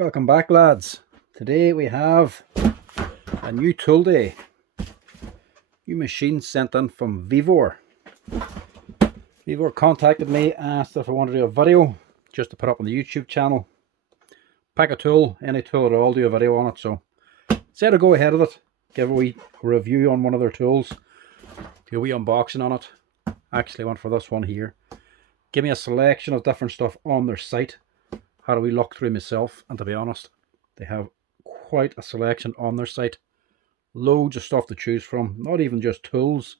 Welcome back, lads. Today we have a new tool day. New machine sent in from Vevor. Vevor contacted me, asked if I wanted to do a video just to put up on the YouTube channel. Pick a tool, any tool at all, do a video on it. So said I'd go ahead with it, give a wee review on one of their tools, do a wee unboxing on it. Actually went for this one here. Give me a selection of different stuff on their site. Had a wee look through myself, and to be honest, they have quite a selection on their site. Loads of stuff to choose from, not even just tools,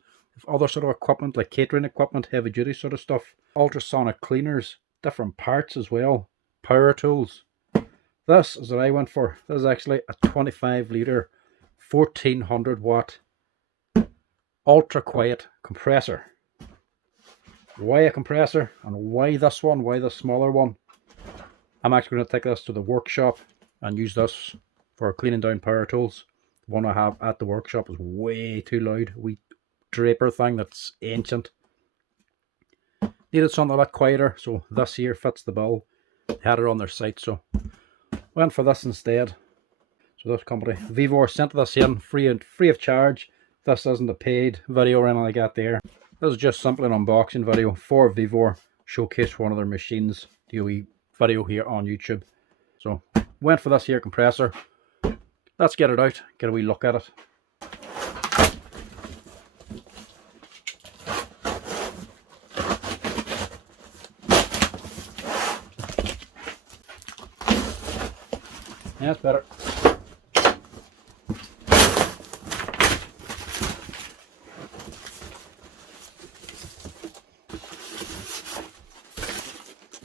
other sort of equipment like catering equipment, heavy duty sort of stuff, ultrasonic cleaners, different parts as well, power tools. This is what I went for. This is actually a 25 litre 1400 watt ultra quiet compressor. Why a compressor and why this one, why the smaller one? I'm actually going to take this to the workshop and use this for cleaning down power tools. The one I have at the workshop is way too loud. We draper thing that's ancient. Needed something a bit quieter, so this here fits the bill. They had it on their site, so went for this instead. So this company, Vevor, sent this in free of charge. This isn't a paid video or anything like that there. This is just simply an unboxing video for Vevor, showcase one of their machines. Do a wee video here on YouTube. So went for this here compressor. Let's get it out, get a wee look at it. Yeah, it's better.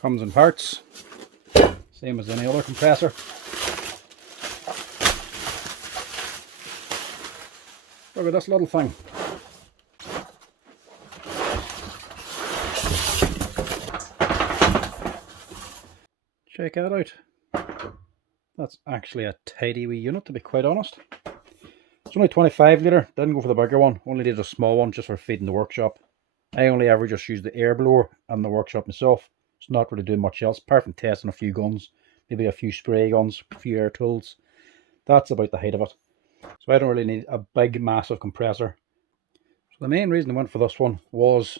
Comes in parts, same as any other compressor. Look at this little thing. Check that out. That's actually a tidy wee unit, to be quite honest. It's only 25 litre, didn't go for the bigger one, only did a small one just for feeding the workshop. I only ever just use the air blower in the workshop myself. It's not really doing much else, apart from testing a few guns, maybe a few spray guns, a few air tools. That's about the height of it. So I don't really need a big, massive compressor. So the main reason I went for this one was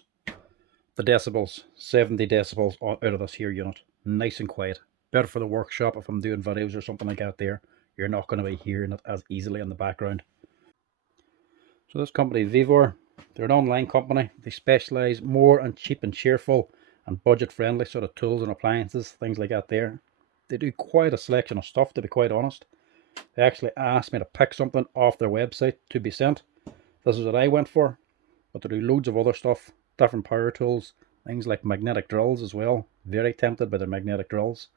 the decibels. 70 decibels out of this here unit. Nice and quiet. Better for the workshop if I'm doing videos or something like that there. You're not going to be hearing it as easily in the background. So this company, Vevor, they're an online company. They specialise more on cheap and cheerful and budget friendly sort of tools and appliances, things like that there. They do quite a selection of stuff, to be quite honest. They actually asked me to pick something off their website to be sent. This is what I went for, but they do loads of other stuff, different power tools, things like magnetic drills as well. Very tempted by their magnetic drills.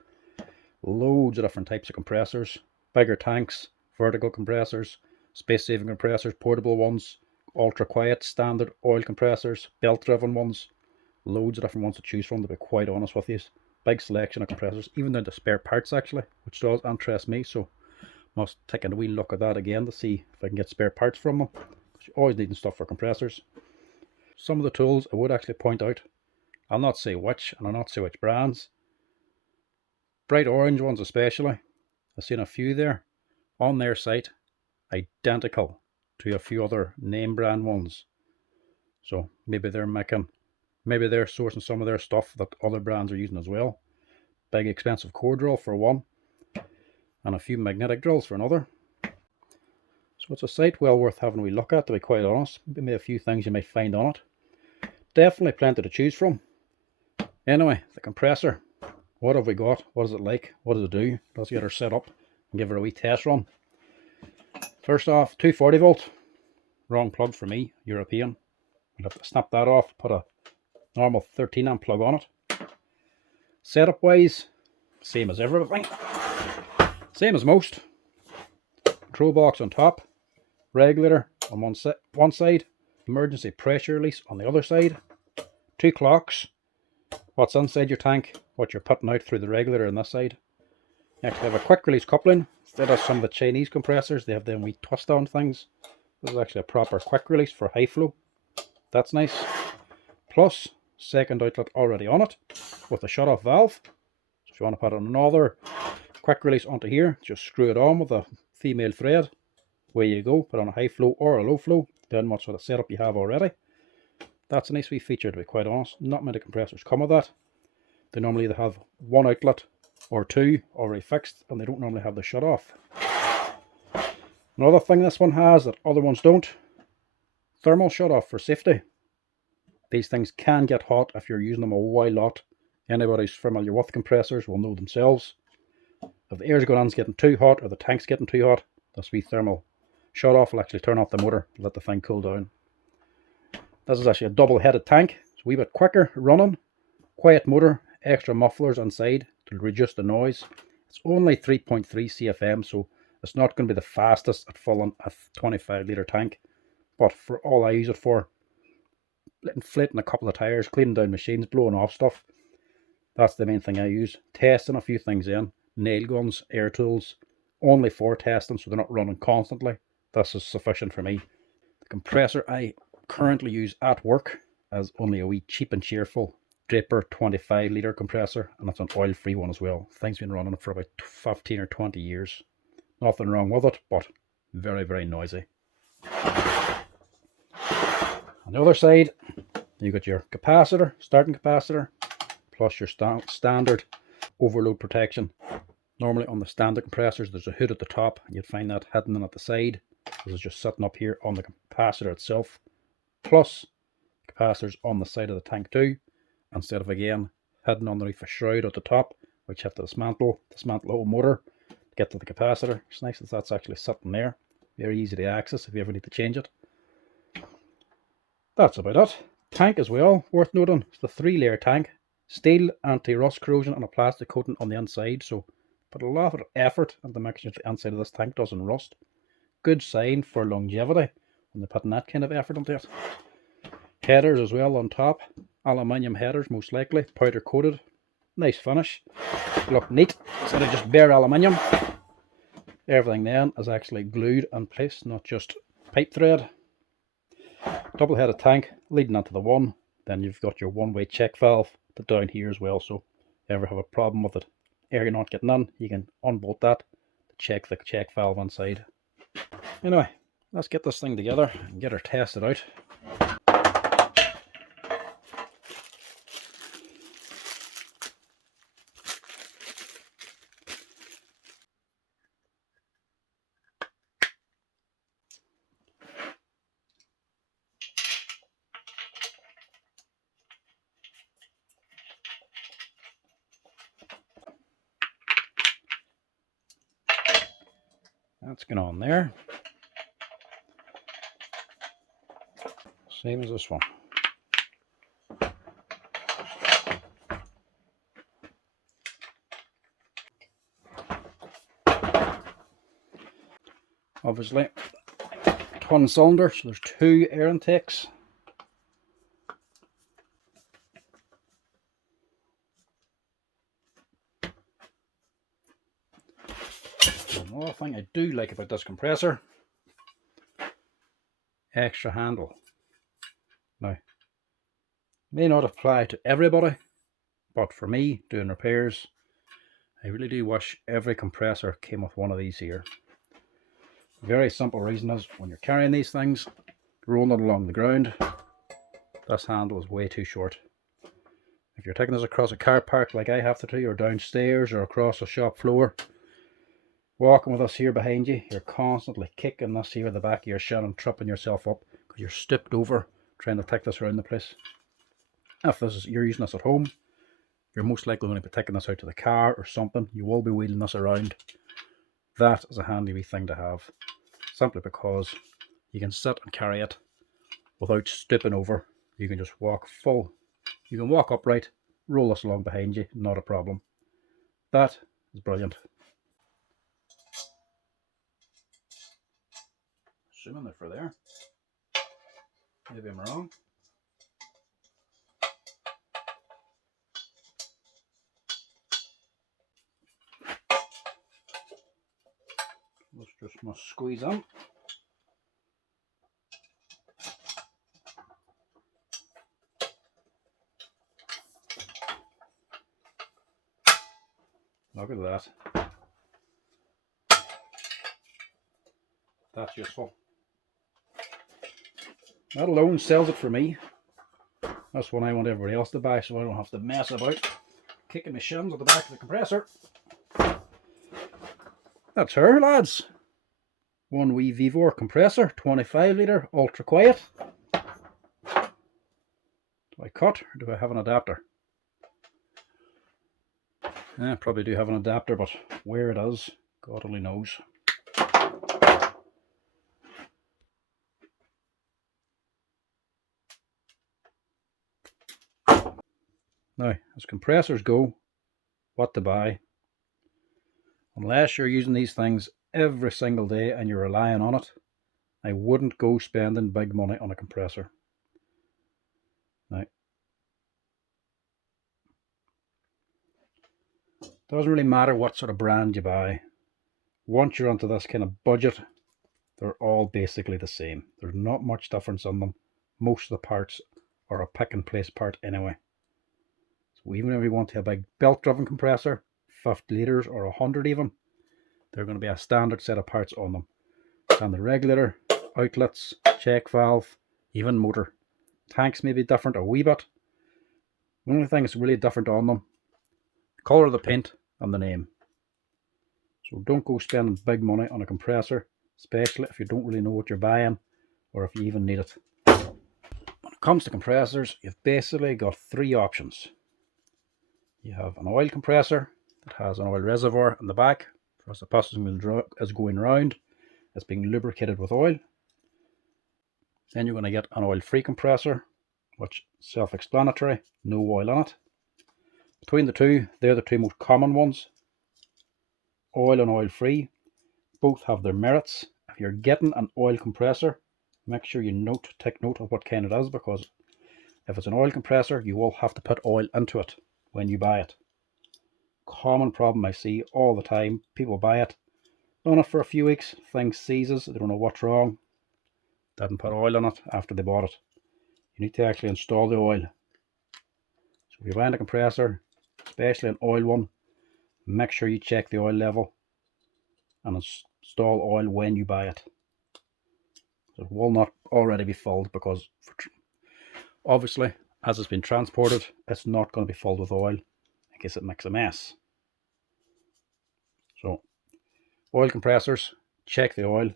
Loads of different types of compressors, bigger tanks, vertical compressors, space saving compressors, portable ones, ultra quiet, standard oil compressors, belt driven ones. Loads of different ones to choose from, to be quite honest with you. Big selection of compressors, even down to spare parts actually, which does interest me, so must take a wee look at that again to see if I can get spare parts from them. You're always needing stuff for compressors. Some of the tools I would actually point out, I'll not say which, and I'll not say which brands. Bright orange ones especially, I've seen a few there on their site, identical to a few other name brand ones. So maybe they're sourcing some of their stuff that other brands are using as well. Big expensive core drill for one, and a few magnetic drills for another. So it's a site well worth having a wee look at, to be quite honest. Maybe a few things you might find on it. Definitely plenty to choose from. Anyway, the compressor. What have we got? What is it like? What does it do? Let's get her set up and give her a wee test run. First off, 240 volt. Wrong plug for me, European. I'll have to snap that off, put a normal 13 amp plug on it. Setup wise, same as everything. Same as most. Control box on top. Regulator on one side. Emergency pressure release on the other side. 2 clocks. What's inside your tank, what you're putting out through the regulator on this side. You actually have a quick release coupling. Instead of some of the Chinese compressors, they have them wee twist on things. This is actually a proper quick release for high flow. That's nice. Plus, second outlet already on it with a shut off valve. So if you want to put another quick release onto here. Just screw it on with a female thread. Away you go. Put on a high flow or a low flow, depending what sort of setup you have already. That's a nice wee feature, to be quite honest. Not many compressors come with that. They normally either have one outlet or two already fixed, and they don't normally have the shut off. Another thing this one has that other ones don't: thermal shut off for safety. These things can get hot if you're using them a while lot. Anybody who's familiar with compressors will know themselves. If the air's going on is getting too hot, or the tank's getting too hot, this wee thermal shut off will actually turn off the motor to let the thing cool down. This is actually a double-headed tank. It's a wee bit quicker running. Quiet motor, extra mufflers inside to reduce the noise. It's only 3.3 CFM, so it's not going to be the fastest at filling a 25-litre tank. But for all I use it for, inflating a couple of tires, cleaning down machines, blowing off stuff, that's the main thing I use. Testing a few things in, nail guns, air tools, only for testing, so they're not running constantly. This is sufficient for me. The compressor I currently use at work is only a wee cheap and cheerful Draper 25-litre compressor, and it's an oil-free one as well. Thing's been running for about 15 or 20 years. Nothing wrong with it, but very, very noisy. On the other side, you got your capacitor, starting capacitor, plus your standard overload protection. Normally on the standard compressors, there's a hood at the top, and you'd find that hidden in at the side. This is just sitting up here on the capacitor itself, plus capacitors on the side of the tank too, instead of again hidden underneath a shroud at the top, which you have to dismantle the whole motor to get to the capacitor. It's nice that that's actually sitting there. Very easy to access if you ever need to change it. That's about it. Tank as well, worth noting, it's the 3-layer tank. Steel, anti-rust corrosion, and a plastic coating on the inside, so put a lot of effort into making sure the inside of this tank doesn't rust. Good sign for longevity when they're putting that kind of effort into it. Headers as well on top, aluminium headers most likely, powder coated. Nice finish, look neat instead of just bare aluminium. Everything then is actually glued in place, not just pipe thread. Double headed tank leading onto the one. Then you've got your one-way check valve down here as well, so if you ever have a problem with it, air not getting in, you can unbolt that to check the check valve inside. Anyway, let's get this thing together and get her tested out. That's going on there. Same as this one. Obviously, twin cylinder, so there's 2 air intakes. Another thing I do like about this compressor, extra handle. Now, may not apply to everybody, but for me, doing repairs, I really do wish every compressor came with one of these here. Very simple reason is, when you're carrying these things, rolling it along the ground, this handle is way too short. If you're taking this across a car park like I have to do, or downstairs, or across a shop floor, walking with us here behind you, you're constantly kicking this here at the back of your shin and tripping yourself up because you're stooped over trying to take this around the place. If you're using this at home, you're most likely going to be taking this out to the car or something. You will be wheeling this around. That is a handy wee thing to have, simply because you can sit and carry it without stooping over. You can just walk full. You can walk upright, roll this along behind you, not a problem. That is brilliant. Assuming they're for there. Maybe I'm wrong. This just must squeeze in. Look at that. that's useful. That alone sells it for me. That's one I want everybody else to buy, so I don't have to mess about kicking my shins at the back of the compressor. That's her, lads. One wee Vevor compressor, 25 litre, ultra quiet. Do I cut or do I have an adapter? I probably do have an adapter, but where it is, God only knows. Now, as compressors go, what to buy? Unless you're using these things every single day and you're relying on it, I wouldn't go spending big money on a compressor. Now, it doesn't really matter what sort of brand you buy. Once you're onto this kind of budget, they're all basically the same. There's not much difference on them. Most of the parts are a pick and place part anyway. So even if you want to have a big belt driven compressor, 50 litres or 100 even, they're going to be a standard set of parts on them. Standard regulator, outlets, check valve, even motor. Tanks may be different a wee bit. The only thing that's really different on them, the colour of the paint and the name. So don't go spending big money on a compressor, especially if you don't really know what you're buying or if you even need it. When it comes to compressors, you've basically got three options. You have an oil compressor that has an oil reservoir in the back. So as the piston is going round, it's being lubricated with oil. Then you're going to get an oil-free compressor, which is self-explanatory, no oil in it. Between the two, they're the two most common ones. Oil and oil-free, both have their merits. If you're getting an oil compressor, make sure you take note of what kind it is, because if it's an oil compressor, you will have to put oil into it when you buy it. Common problem I see all the time. People buy it, run it for a few weeks, thing seizes, they don't know what's wrong, didn't put oil in it after they bought it. You need to actually install the oil. So if you're buying a compressor, especially an oil one, make sure you check the oil level and install oil when you buy it. So it will not already be filled, because obviously as it's been transported, it's not going to be filled with oil in case it makes a mess. So oil compressors, check the oil.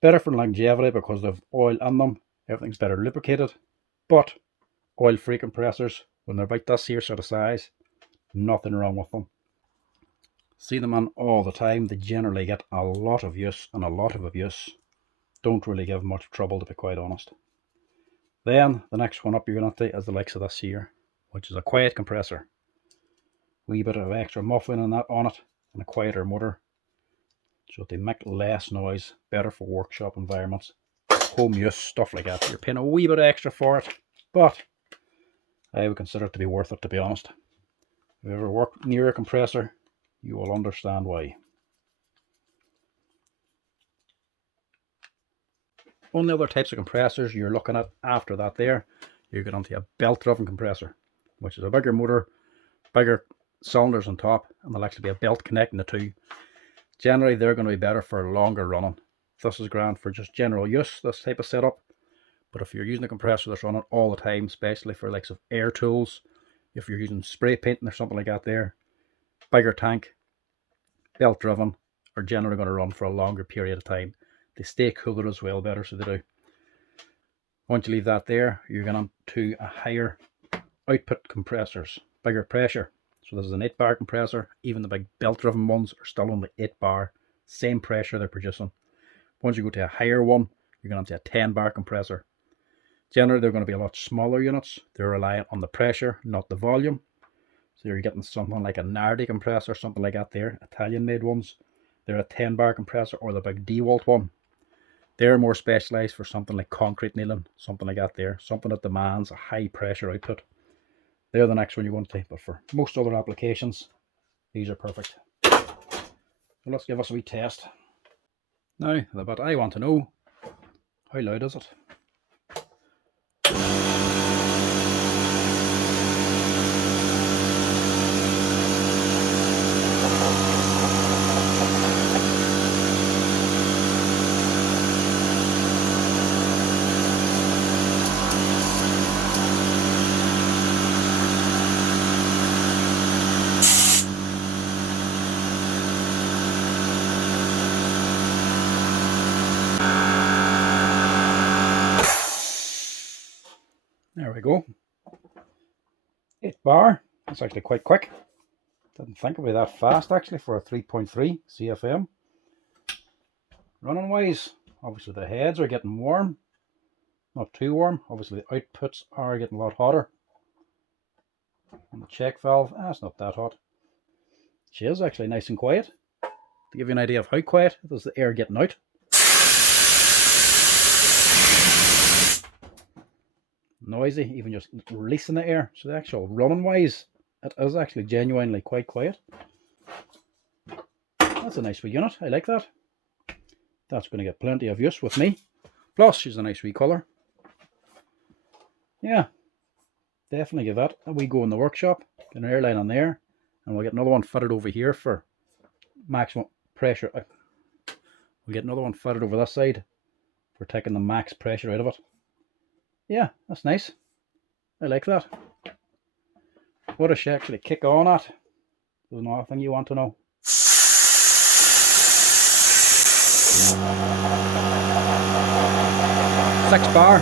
Better for longevity because they have oil in them, everything's better lubricated. But oil-free compressors, when they're about this here sort of size, nothing wrong with them. See them on all the time. They generally get a lot of use and a lot of abuse. Don't really give much trouble, to be quite honest. Then the next one up you're going to is the likes of this here, which is a quiet compressor. Wee bit of extra muffling on it and a quieter motor, so they make less noise, better for workshop environments, home use, stuff like that. You're paying a wee bit extra for it, but I would consider it to be worth it, to be honest. If you ever work near a compressor, you will understand why. Only other types of compressors you're looking at after that there, you get onto a belt driven compressor, which is a bigger motor, bigger cylinders on top, and there'll actually be a belt connecting the two. Generally they're going to be better for longer running. This is grand for just general use, this type of setup, but if you're using a compressor that's running all the time, especially for likes of air tools, if you're using spray painting or something like that there, bigger tank, belt driven, are generally going to run for a longer period of time. They stay cooler as well, better, so they do. Once you leave that there, you're going on to a higher output compressors, bigger pressure. So this is an 8-bar compressor. Even the big belt driven ones are still only 8 bar, same pressure they're producing. Once you go to a higher one, you're going to a 10-bar compressor. Generally they're going to be a lot smaller units. They're reliant on the pressure, not the volume. So you're getting something like a Nardi compressor, something like that there, Italian made ones. They're a 10-bar compressor, or the big DeWalt one. They're more specialised for something like concrete nailing, something like that there, something that demands a high pressure output. They're the next one you want to take, but for most other applications, these are perfect. So let's give us a wee test. Now, the bit I want to know, how loud is it? we go. 8 bar. That's actually quite quick. Didn't think it'd be that fast actually for a 3.3 CFM. Running wise, obviously the heads are getting warm. Not too warm. Obviously the outputs are getting a lot hotter. And the check valve, it's not that hot. She is actually nice and quiet. To give you an idea of how quiet, there's the air getting out. Noisy, even just releasing the air. So the actual running wise, it is actually genuinely quite quiet. That's a nice wee unit. I like that. That's going to get plenty of use with me. Plus, she's a nice wee colour. Yeah, definitely give that a wee go in the workshop. Get an airline on there, and we'll get another one fitted over here for maximum pressure. We'll get another one fitted over this side for taking the max pressure out of it. Yeah, that's nice. I like that. What does she actually kick on at? There's another thing you want to know. 6 bar.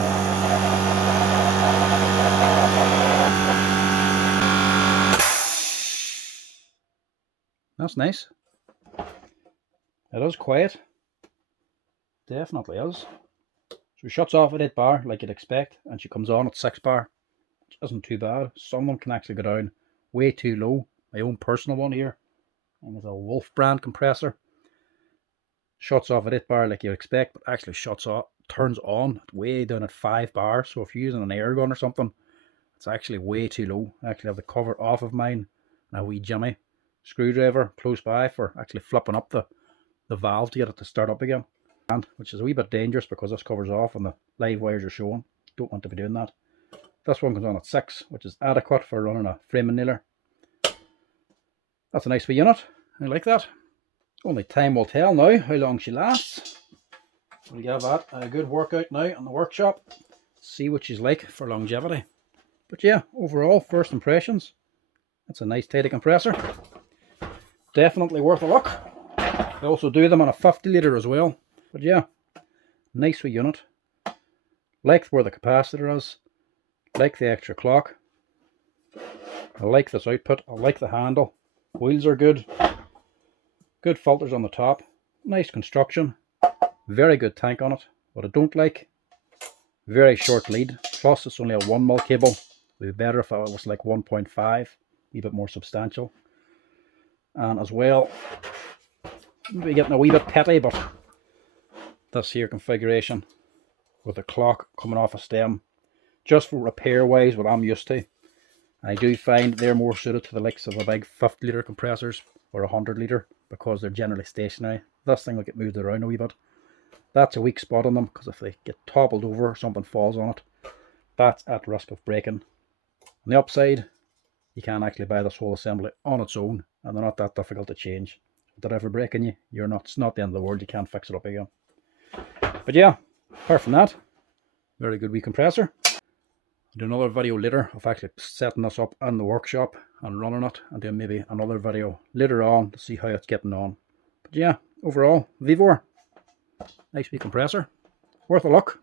That's nice. It is quiet. Definitely is. So she shuts off at 8 bar like you'd expect, and she comes on at 6 bar, which isn't too bad. Some of them can actually go down way too low. My own personal one here, and it's a Wolf brand compressor. Shuts off at 8 bar like you'd expect, but actually shuts off, turns on way down at 5 bar. So if you're using an air gun or something, it's actually way too low. I actually have the cover off of mine and a wee jimmy screwdriver close by for actually flipping up the valve to get it to start up again. And which is a wee bit dangerous because this cover's off and the live wires are showing. Don't want to be doing that. This one comes on at 6, which is adequate for running a framing nailer. That's a nice wee unit. I like that. Only time will tell now how long she lasts. We'll give that a good workout now in the workshop. See what she's like for longevity. But yeah, overall, first impressions. It's a nice tidy compressor. Definitely worth a look. They also do them on a 50 litre as well. But yeah, nice wee unit. Like where the capacitor is. Like the extra clock. I like this output. I like the handle. Wheels are good. Good filters on the top. Nice construction. Very good tank on it. What I don't like, very short lead. Plus it's only a 1mm cable. It would be better if it was like 1.5. A wee bit more substantial. And as well, we're getting a wee bit petty, but this here configuration with the clock coming off a stem, just for repair wise, what I'm used to. I do find they're more suited to the likes of a big 50 litre compressors or 100 litre because they're generally stationary. This thing will get moved around a wee bit. That's a weak spot on them because if they get toppled over or something falls on it, that's at risk of breaking. On the upside, you can actually buy this whole assembly on its own and they're not that difficult to change. If they're ever breaking you, it's not the end of the world, you can't fix it up again. But yeah, apart from that, very good wee compressor. I'll do another video later of actually setting this up in the workshop and running it, and then maybe another video later on to see how it's getting on. But yeah, overall, Vevor, nice wee compressor, worth a look.